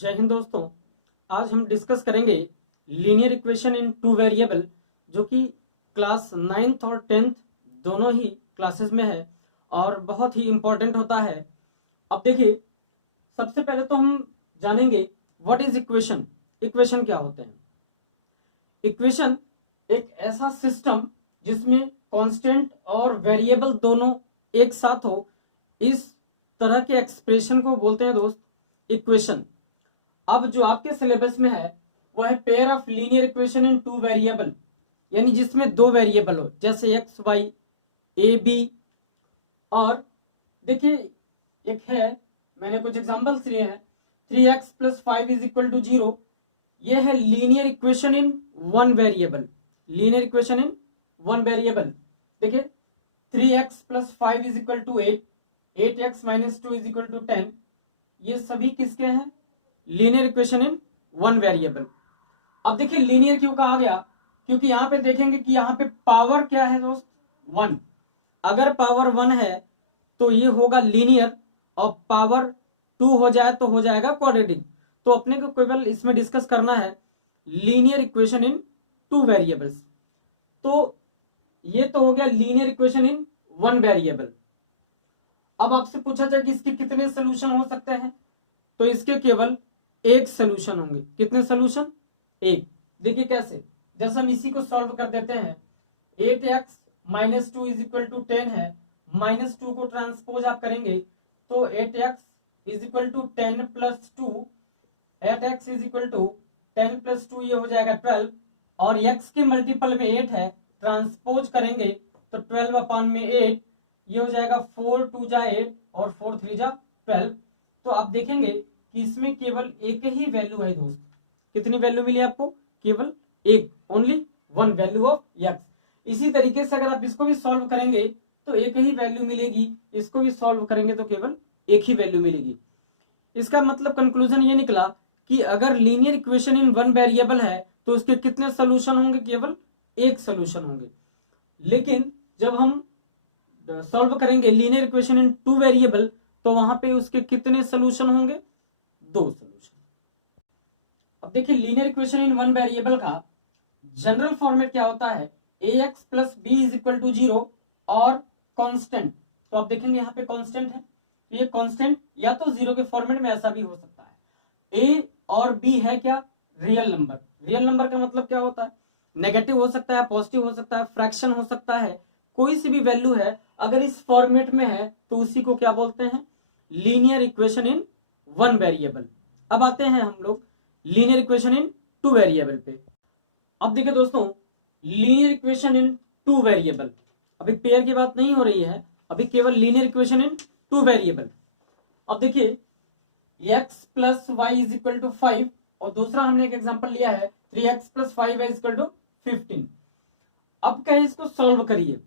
जय हिंद दोस्तों। आज हम डिस्कस करेंगे linear equation in two variable, जो कि क्लास 9th और 10th दोनों ही क्लासेस में है और बहुत ही इंपॉर्टेंट होता है। अब देखिए, सबसे पहले तो हम जानेंगे व्हाट इज इक्वेशन। इक्वेशन क्या होते हैं? इक्वेशन एक ऐसा सिस्टम जिसमें कांस्टेंट और वेरिएबल दोनों एक साथ हो, इस तरह के एक्सप्रेशन को बोलते हैं दोस्त इक्वेशन। अब जो आपके सिलेबस में है वो है pair of linear equation in two variable, यानी जिसमें दो वेरिएबल हो, जैसे एक्स वाई ए बी। और देखिए, एक है, मैंने कुछ एग्जांपल्स लिए हैं। 3x + 5 = 0, ये है linear equation in one variable. Linear equation in one variable. देखिए, 3x + 5 = 8, 8x - 2 = 10, ये सभी किसके हैं? Linear equation in one variable. अब देखिए, लीनियर क्यों कहा गया? क्योंकि यहां पे देखेंगे कि यहाँ पे पावर क्या है दोस्त? 1। अगर पावर 1 है तो ये होगा लीनियर, और पावर 2 हो जाए तो हो जाएगा क्वाड्रेटिक। तो अपने को केवल इसमें डिस्कस करना है linear equation in two variables. तो ये तो हो गया linear equation in one variable. अब आपसे पूछा जाए कि इसके कितने सोल्यूशन हो सकते हैं, तो इसके केवल एक सोल्यूशन होंगे। कितने सोल्यूशन? एक। देखिए कैसे, जैसे हम इसी को सॉल्व कर देते हैं। 8x - 2 = 10 है, -2 को ट्रांसपोज आप करेंगे तो 8x = 10 + 2, 8x = 10 + 2, ये हो जाएगा 12। और x के मल्टीपल में 8 है, ट्रांसपोज करेंगे तो 12/8, ये हो जाएगा 4 × 2 = 8 और 4 × 3 = 12। तो आप देखेंगे कि इसमें केवल एक ही वैल्यू है दोस्त। कितनी वैल्यू मिली आपको? केवल एक, only one value of x। इसी तरीके से अगर आप इसको भी सॉल्व करेंगे तो एक ही वैल्यू मिलेगी, इसको भी सॉल्व करेंगे तो केवल एक ही वैल्यू मिलेगी। इसका मतलब कंक्लूजन ये निकला कि अगर linear equation in one variable है तो उसके कितने सोल्यूशन होंगे? केवल एक सोल्यूशन होंगे। लेकिन जब हम सॉल्व करेंगे linear equation in two variable तो वहां पे उसके कितने सोल्यूशन होंगे? दो सोल्यूशन। अब देखिए, linear equation in one variable का जनरल फॉर्मेट क्या होता है? ax + b = 0 और कांस्टेंट। तो आप देखेंगे यहाँ पे कांस्टेंट है, तो ये कांस्टेंट या तो 0 के फॉर्मेट में ऐसा भी हो सकता है। a और b है क्या? Real number. रियल नंबर का मतलब क्या होता है? नेगेटिव हो सकता है, पॉजिटिव हो सकता है, फ्रैक्शन हो सकता है, कोई सी भी वैल्यू है अगर इस फॉर्मेट में है तो उसी को क्या बोलते हैं? Linear equation in one variable. अब आते हैं हम लोग linear equation in two variable पे। अब देखिए दोस्तों, linear equation in two variable, अभी पेयर की बात नहीं हो रही है, अभी केवल linear equation in two variable. अब देखिए, x + y = 5 और दूसरा हमने एक एग्जांपल लिया है 3x + 5y = 15। अब कहे इसको सॉल्व करिए,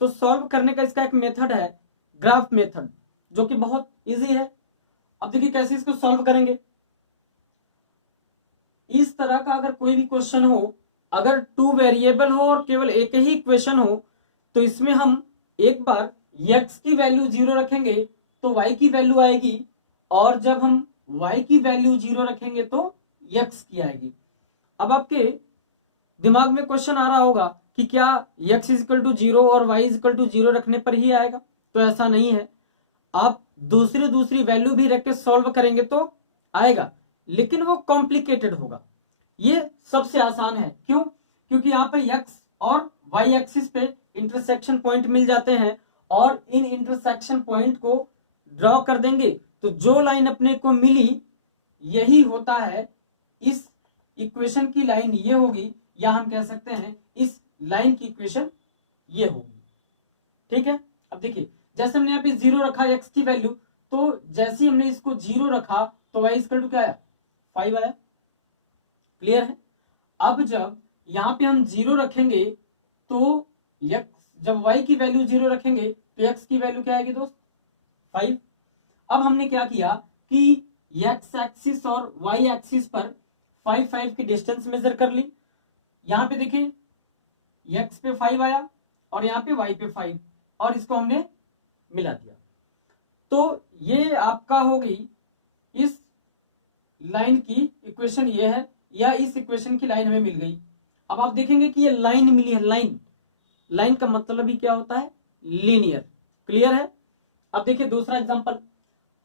तो सॉल्व करने का इसका एक मेथड है, ग्राफ मेथड, जो कि बहुत इजी है। अब देखिए कैसे इसको सॉल्व करेंगे। इस तरह का अगर कोई भी क्वेश्चन हो, अगर टू वेरिएबल हो और केवल एक ही इक्वेशन हो, तो इसमें हम एक बार x की वैल्यू 0 रखेंगे तो y की वैल्यू आएगी, और जब हम y की वैल्यू 0 रखेंगे तो x की आएगी। अब आपके दिमाग में क्वेश्चन आ रहा होगा कि क्या x = 0 और y = 0 रखने पर ही आएगा? तो ऐसा नहीं है, आप दूसरी वैल्यू भी रख के सॉल्व करेंगे तो आएगा, लेकिन वो कॉम्प्लिकेटेड होगा। ये सबसे आसान है। क्यों? क्योंकि यहाँ पे x और y एक्सिस पे इंटरसेक्शन पॉइंट मिल जाते हैं, और इन इंटरसेक्शन पॉइंट को ड्रॉ कर देंगे तो जो लाइन अपने को मिली यही होता है इस इक्वेशन की लाइन, ये होगी, या हम कह सकते हैं इस लाइन की इक्वेशन ये होगी। ठीक है। अब देखिए, जैसे हमने यहाँ पे 0 रखा x की वैल्यू, तो जैसे ही हमने इसको 0 रखा तो y = क्या आया? 5 आया। क्लियर है? अब जब यहाँ पे हम 0 रखेंगे तो x, जब y की वैल्यू 0 रखेंगे तो x की वैल्यू क्या आएगी दोस्त? 5। अब हमने क्या किया कि x एक्सिस और y एक्सिस पर 5 की डिस्टेंस मेजर कर ली। यहाँ पे देखिए, x पे 5 आया और यहाँ पे y पे 5, और इसको हमने मिला दिया। तो ये आपका होगी इस लाइन की इक्वेशन ये है, या इस इक्वेशन की लाइन हमें मिल गई। अब आप देखेंगे कि ये लाइन मिली है, लाइन, लाइन का मतलब ही क्या होता है, लीनियर। क्लियर है। अब देखिए दूसरा एग्जांपल,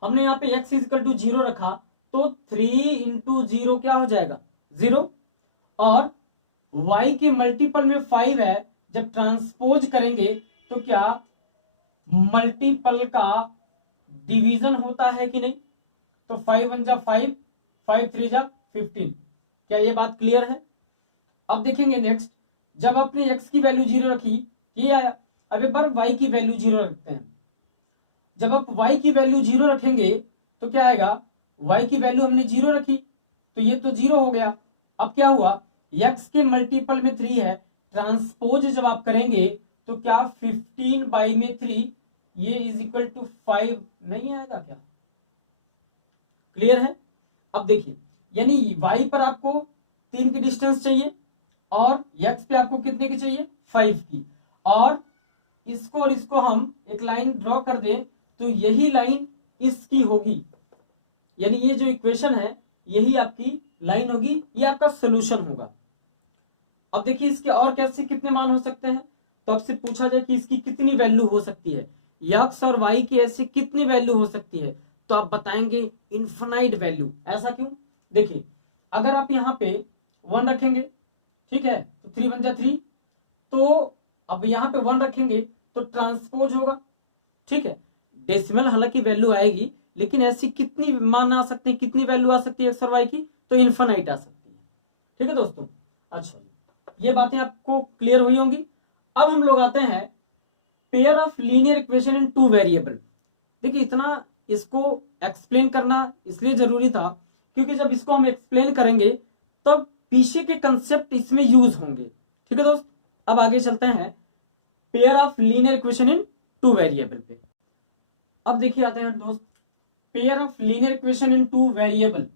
हमने यहाँ पे x इक्वल टू 0 रखा, तो 3 इंटू 0 क्या हो जाएगा, 0, और y के मल्टीपल में 5 है, जब ट्रांसपोज करेंगे तो क्या मल्टीपल का डिवीजन होता है कि नहीं, तो 5 1 जा 5, 5 3 जा 15। क्या ये बात क्लियर है। अब देखेंगे नेक्स्ट, जब आपने x की वैल्यू 0 रखी, ये आया। अब एक बार y की वैल्यू 0 रखते हैं। जब आप y की वैल्यू 0 रखेंगे तो क्या आएगा, y की वैल्यू हमने 0 रखी तो ये तो 0 हो गया। अब क्या हुआ, x के मल्टीपल में 3 है, ट्रांसपोज जब आप करेंगे तो क्या 15 बाई में 3 ये इज इक्वल टू 5 नहीं आएगा क्या। क्लियर है। अब देखिए, यानी y पर आपको 3 की डिस्टेंस चाहिए और x पे आपको कितने की चाहिए, 5 की, और इसको हम एक लाइन ड्रॉ कर दें तो यही लाइन इसकी होगी, यानी ये जो इक्वेशन है यही आपकी लाइन होगी, ये आपका सोल्यूशन होगा। अब देखिए इसके और कैसे कितने मान हो सकते हैं, तो आपसे पूछा जाए कि इसकी कितनी वैल्यू हो सकती है, x और y की ऐसी कितनी वैल्यू हो सकती है, तो आप बताएंगे इनफाइनाइट वैल्यू। ऐसा क्यों, देखिए अगर आप यहाँ पे 1 रखेंगे, ठीक है, तो 3 1 जा 3, तो अब यहाँ पे 1 रखेंगे तो ट्रांसपोज होगा, ठीक है, डेसिमल हालांकि वैल्यू आएगी, लेकिन ऐसी कितनी मान आ सकते हैं, कितनी वैल्यू आ सकती है एक्स और वाई की, तो इनफाइनाइट आ सकती है। ठीक है दोस्तों, अच्छा ये बातें आपको क्लियर हुई होंगी। अब हम लोग आते हैं pair of linear equation in 2 variable. देखिए इतना इसको एक्सप्लेन करना इसलिए जरूरी था क्योंकि जब इसको हम एक्सप्लेन करेंगे तब पीछे के कंसेप्ट इसमें यूज होंगे। ठीक है दोस्त, अब आगे चलते हैं pair of linear equation in 2 variable पे। अब देखिए आते हैं दोस्त pair of linear equation in 2 variable.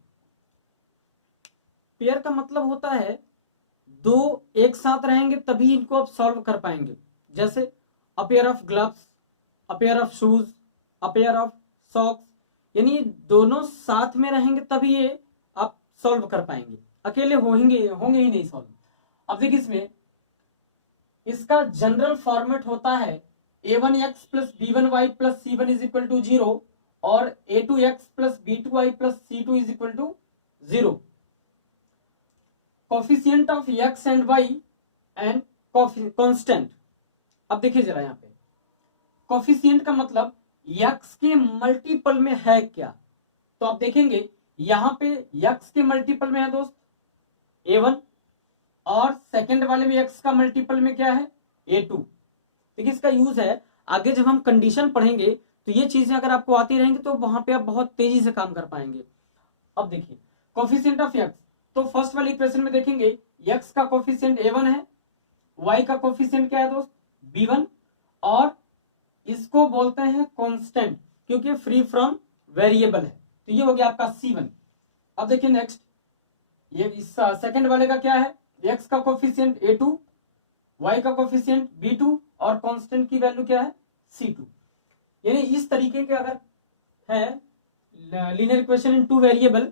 Pair का मतलब होता है दो एक साथ रहेंगे तभी इनको आप सॉल्व कर पाएंगे, जैसे a pair of gloves, a pair of shoes, a pair of socks, यानी दोनों साथ में रहेंगे तभी ये आप सॉल्व कर पाएंगे, अकेले होंगे ही नहीं सॉल्व। अब देखिए इसमें इसका जनरल फॉर्मेट होता है a1x plus b1y plus c1 is equal to 0 और a2x plus b2y plus c2 is equal to 0। Coefficient of x and y and constant. अब देखिए जरा यहाँ पे कोफिशिएंट का मतलब x के मल्टीपल में है क्या, तो आप देखेंगे यहां पे x के मल्टीपल में है दोस्त a1 और सेकंड वाले में x का मल्टीपल में क्या है a2। देखिए इसका यूज है आगे जब हम कंडीशन पढ़ेंगे तो ये चीजें अगर आपको आती रहेंगी तो वहां पे आप बहुत तेजी से काम कर पाएंगे। अब देखिए कोफिशिएंट ऑफ x, तो फर्स्ट वाली इक्वेशन में देखेंगे x का कोफिशिएंट a1 है, y का कोफिशिएंट क्या है दोस्त b1, और इसको बोलते हैं कांस्टेंट क्योंकि फ्री फ्रॉम वेरिएबल है, तो ये हो गया आपका c1। अब देखिए नेक्स्ट ये इस सेकंड वाले का क्या है, x का कोफिशिएंट a2, y का कोफिशिएंट b2 और कांस्टेंट की वैल्यू क्या है c2। यानी इस तरीके के अगर है लीनियर इक्वेशन इन 2 वेरिएबल,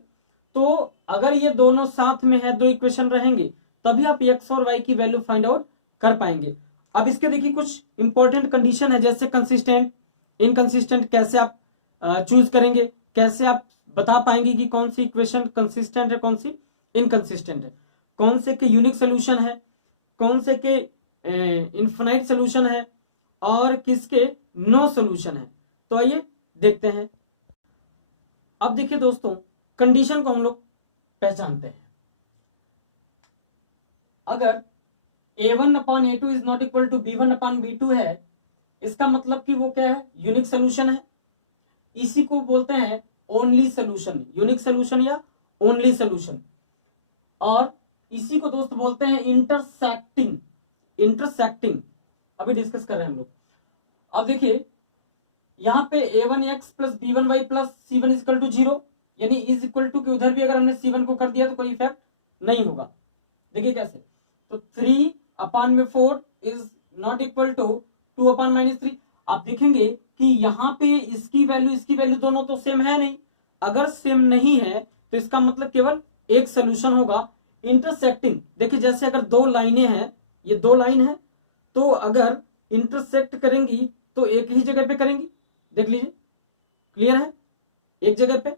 तो अगर ये दोनों साथ में है, दो इक्वेशन रहेंगे तभी आप x और y की वैल्यू फाइंड आउट कर पाएंगे। अब इसके देखिए कुछ इंपॉर्टेंट कंडीशन है, जैसे कंसिस्टेंट, इनकंसिस्टेंट कैसे आप चूज करेंगे, कैसे आप बता पाएंगे कि कौन सी इक्वेशन कंसिस्टेंट है कौन सी इनकंसिस्टेंट है, कौन से के यूनिक सोल्यूशन है, कौन से के इनफाइनाइट सोल्यूशन है और किसके नो सोल्यूशन है। तो आइए देखते हैं। अब देखिए दोस्तों कंडीशन को हम लोग पहचानते हैं। अगर a1 upon a2 is not equal to b1 upon b2 है, इसका मतलब कि वो क्या है यूनिक सोल्यूशन है। इसी को बोलते हैं ओनली सोल्यूशन, यूनिक सोल्यूशन या ओनली सोल्यूशन, और इसी को दोस्त बोलते हैं इंटरसेक्टिंग। इंटरसेक्टिंग अभी डिस्कस कर रहे हैं हम लोग। अब देखिए यहाँ पे a1x plus b1y plus c1 is equal to 0, यानी इज इक्वल टू के उधर भी अगर हमने c1 को कर दिया तो कोई इफेक्ट नहीं होगा। देखिए कैसे, तो 3 अपॉन में 4 is not equal to 2 upon minus 3। आप देखेंगे कि यहाँ पे इसकी वैल्यू दोनों तो सेम है नहीं, अगर सेम नहीं है तो इसका मतलब केवल एक सोल्यूशन होगा। इंटरसेक्टिंग, देखिए जैसे अगर दो लाइनें हैं, ये दो लाइन है, तो अगर इंटरसेक्ट करेंगी तो एक ही जगह पे करेंगी, देख लीजिए, क्लियर है, एक जगह पे।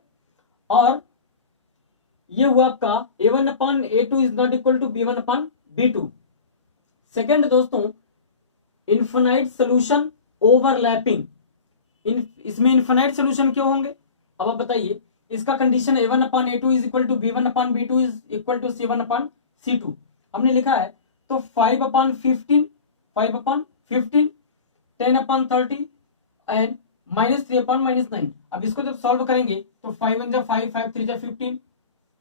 और ये हुआ आपका a1 upon a2 is not equal to b1 upon b2। Second दोस्तों, इन्फिनाइट सोल्यूशन ओवरलैपिंग। इसमें इन्फिनाइट सोल्यूशन क्यों होंगे, अब आप बताइए। इसका condition a1 upon a2 is equal to b1 upon b2 is equal to c1 upon c2 हमने लिखा है। तो 5 upon 15, 5 upon 15, 10 upon 30 and -3 upon -9। अब इसको जब सॉल्व करेंगे तो 5 1 जा 5, 5 3 जा 15,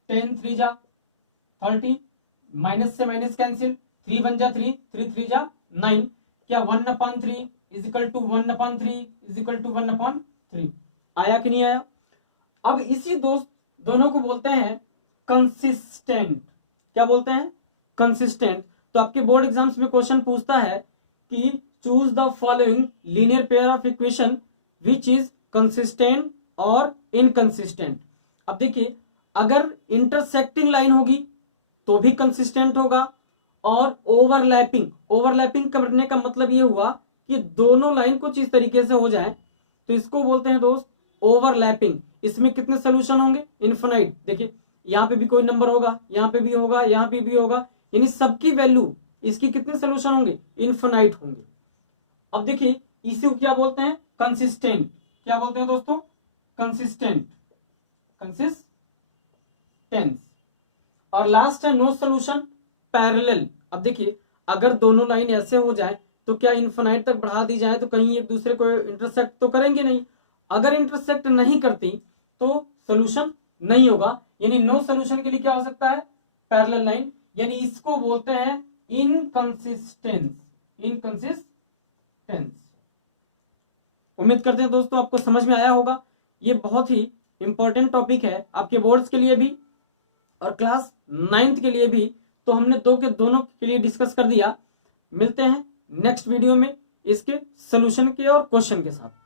10 3 जा 30, माइनस से माइनस कैंसिल, 3 1 जा 3, 3 3 जा 9, क्या 1 upon 3 is equal to 1 upon 3 is equal to 1 upon 3। आया कि नहीं आया। अब इसी दोनों को बोलते हैं कंसिस्टेंट। क्या बोलते हैं, कंसिस्टेंट। तो आपके बोर्ड एग्जाम्स में क्वेश्चन पूछता है कि choose the following linear pair of equation which is consistent और इनकंसिस्टेंट। अब देखिए, अगर इंटरसेक्टिंग लाइन होगी तो भी कंसिस्टेंट होगा, और ओवरलैपिंग करने का मतलब ये हुआ कि दोनों लाइन कुछ इस तरीके से हो जाए, तो इसको बोलते हैं दोस्त ओवरलैपिंग। इसमें कितने सोल्यूशन होंगे, इनफिनाइट। देखिए यहाँ पे भी कोई नंबर होगा, यहाँ पे भी होगा, यहाँ पे भी होगा, यानी सबकी वैल्यू इसकी कितने सोल्यूशन होंगे, इनफिनाइट होंगे। अब देखिए इसी को क्या बोलते हैं, कंसिस्टेंट। क्या बोलते हैं दोस्तों, कंसिस्टेंट, कंसिस्टेंस। और लास्ट है नो सोल्यूशन पैरेलल। अब देखिए अगर दोनों लाइन ऐसे हो जाए तो क्या इनफिनाइट तक बढ़ा दी जाए तो कहीं एक दूसरे को इंटरसेक्ट तो करेंगे नहीं। अगर इंटरसेक्ट नहीं करती तो सोल्यूशन नहीं होगा, यानी नो सोल्यूशन के लिए क्या हो सकता है, पैरेलल लाइन, यानी इसको बोलते हैं इनकंसिस्टेंस, इनकंसिस्टेंस। उम्मीद करते हैं दोस्तों आपको समझ में आया होगा। ये बहुत ही इंपॉर्टेंट टॉपिक है आपके बोर्ड्स के लिए भी और क्लास 9th के लिए भी। तो हमने दोनों के लिए डिस्कस कर दिया। मिलते हैं नेक्स्ट वीडियो में इसके सोल्यूशन के और क्वेश्चन के साथ।